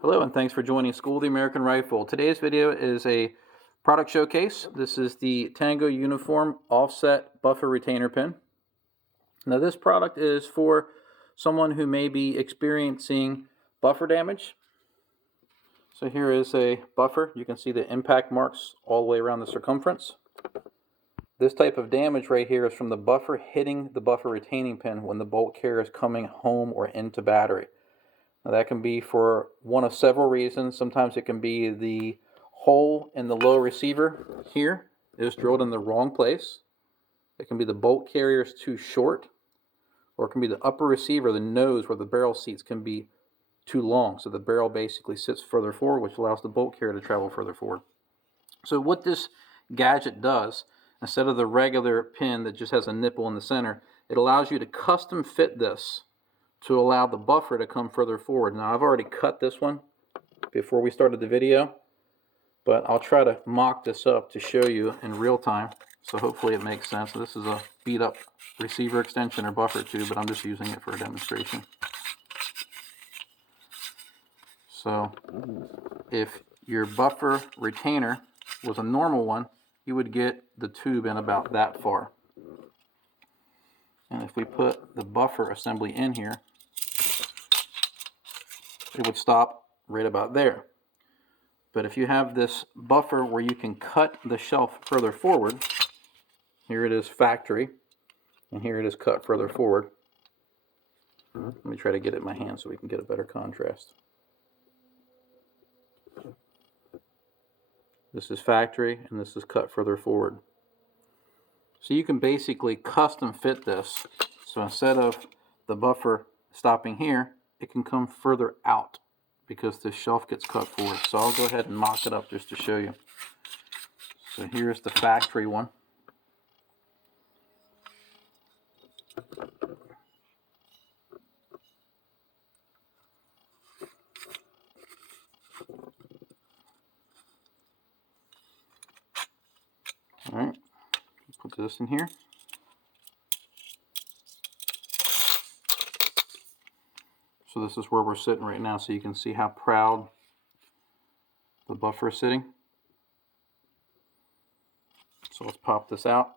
Hello and thanks for joining School of the American Rifle. Today's video is a product showcase. This is the Tango uniform offset buffer retainer pin. Now this product is for someone who may be experiencing buffer damage. So here is a buffer. You can see the impact marks all the way around the circumference. This type of damage right here is from the buffer hitting the buffer retaining pin when the bolt carrier is coming home or into battery. Now that can be for one of several reasons. Sometimes it can be the hole in the low receiver here is drilled in the wrong place. It can be the bolt carrier is too short, or it can be the upper receiver, the nose where the barrel seats can be too long. So the barrel basically sits further forward, which allows the bolt carrier to travel further forward. So what this gadget does, instead of the regular pin that just has a nipple in the center, it allows you to custom fit this to allow the buffer to come further forward. Now I've already cut this one before we started the video, but I'll try to mock this up to show you in real time, so hopefully it makes sense. So this is a beat up receiver extension or buffer tube, but I'm just using it for a demonstration. So if your buffer retainer was a normal one, you would get the tube in about that far. And if we put the buffer assembly in here, it would stop right about there. But if you have this buffer where you can cut the shelf further forward, here it is factory, and here it is cut further forward. Let me try to get it in my hand so we can get a better contrast. This is factory, and this is cut further forward. So you can basically custom fit this. So instead of the buffer stopping here, it can come further out because the shelf gets cut forward. So I'll go ahead and mock it up just to show you. So here's the factory one. All right, put this in here. So this is where we're sitting right now, so you can see how proud the buffer is sitting. So let's pop this out.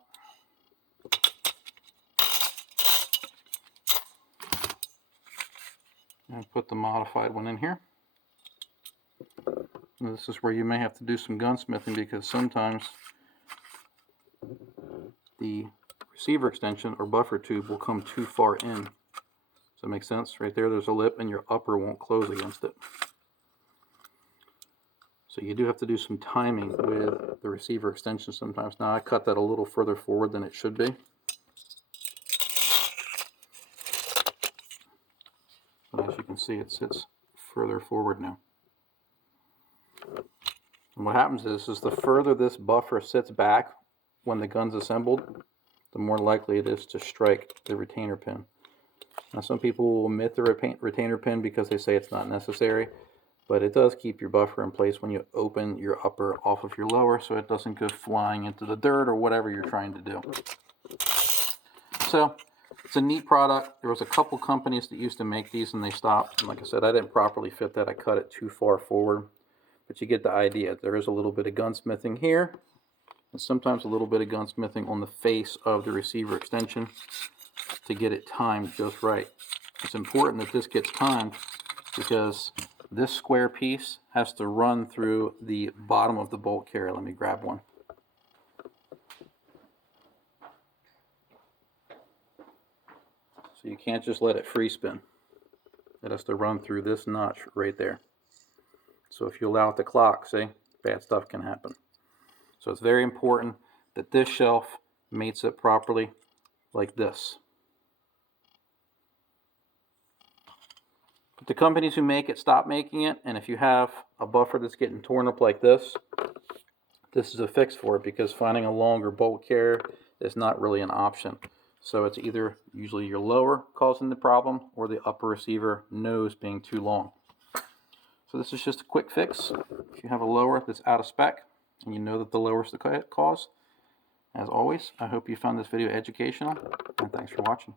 And put the modified one in here. And this is where you may have to do some gunsmithing, because sometimes the receiver extension or buffer tube will come too far in. Does that make sense? Right there, there's a lip, and your upper won't close against it. So you do have to do some timing with the receiver extension sometimes. Now I cut that a little further forward than it should be. But as you can see, it sits further forward now. And what happens is the further this buffer sits back when the gun's assembled, the more likely it is to strike the retainer pin. Now some people will omit the retainer pin because they say it's not necessary, but it does keep your buffer in place when you open your upper off of your lower, so it doesn't go flying into the dirt or whatever you're trying to do. So it's a neat product. There was a couple companies that used to make these and they stopped. And like I said, I didn't properly fit that. I cut it too far forward, but you get the idea. There is a little bit of gunsmithing here, and sometimes a little bit of gunsmithing on the face of the receiver extension to get it timed just right. It's important that this gets timed because this square piece has to run through the bottom of the bolt carrier. Let me grab one. So you can't just let it free spin. It has to run through this notch right there. So if you allow it to clock, see, bad stuff can happen. So it's very important that this shelf mates it properly like this. But the companies who make it stop making it, and if you have a buffer that's getting torn up like this is a fix for it, because finding a longer bolt carrier is not really an option. So it's either usually your lower causing the problem or the upper receiver nose being too long. So this is just a quick fix. If you have a lower that's out of spec and you know that the lower is the cause, as always, I hope you found this video educational, and thanks for watching.